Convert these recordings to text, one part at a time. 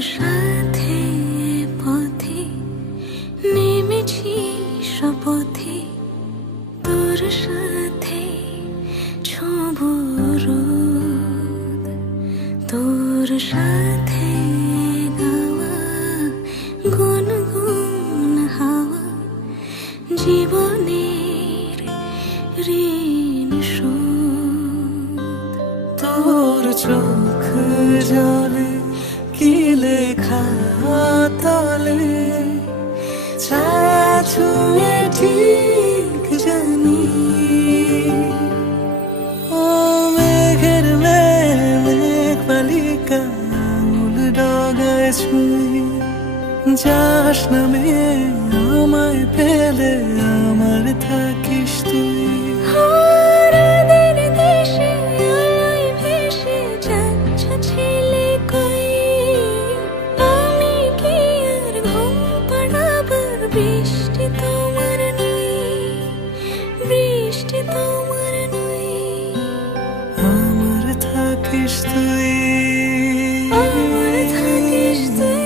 সাথে পথে নেমেছি শপথে, তোর সাথে ছোঁব রোদ, তোর সাথে গাওয়া গুনগুন হাওয়া জীবনের ঋণ শোধ। তোর চোখ জলে কি লেখা তলে, ছায়া ছুঁয়ে ঠিক জানি। ও মেঘের মেঘ বালিকা আঙুল ডগায় ছুঁয়ে, যাস নামে আমায় পেলে আমার থাকিস তুই। বৃষ্টি তোমার নই, বৃষ্টি তোমার নই, আমার থাকিস তুই, আমার থাকিস তুই,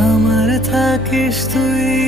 আমার থাকিস তুই।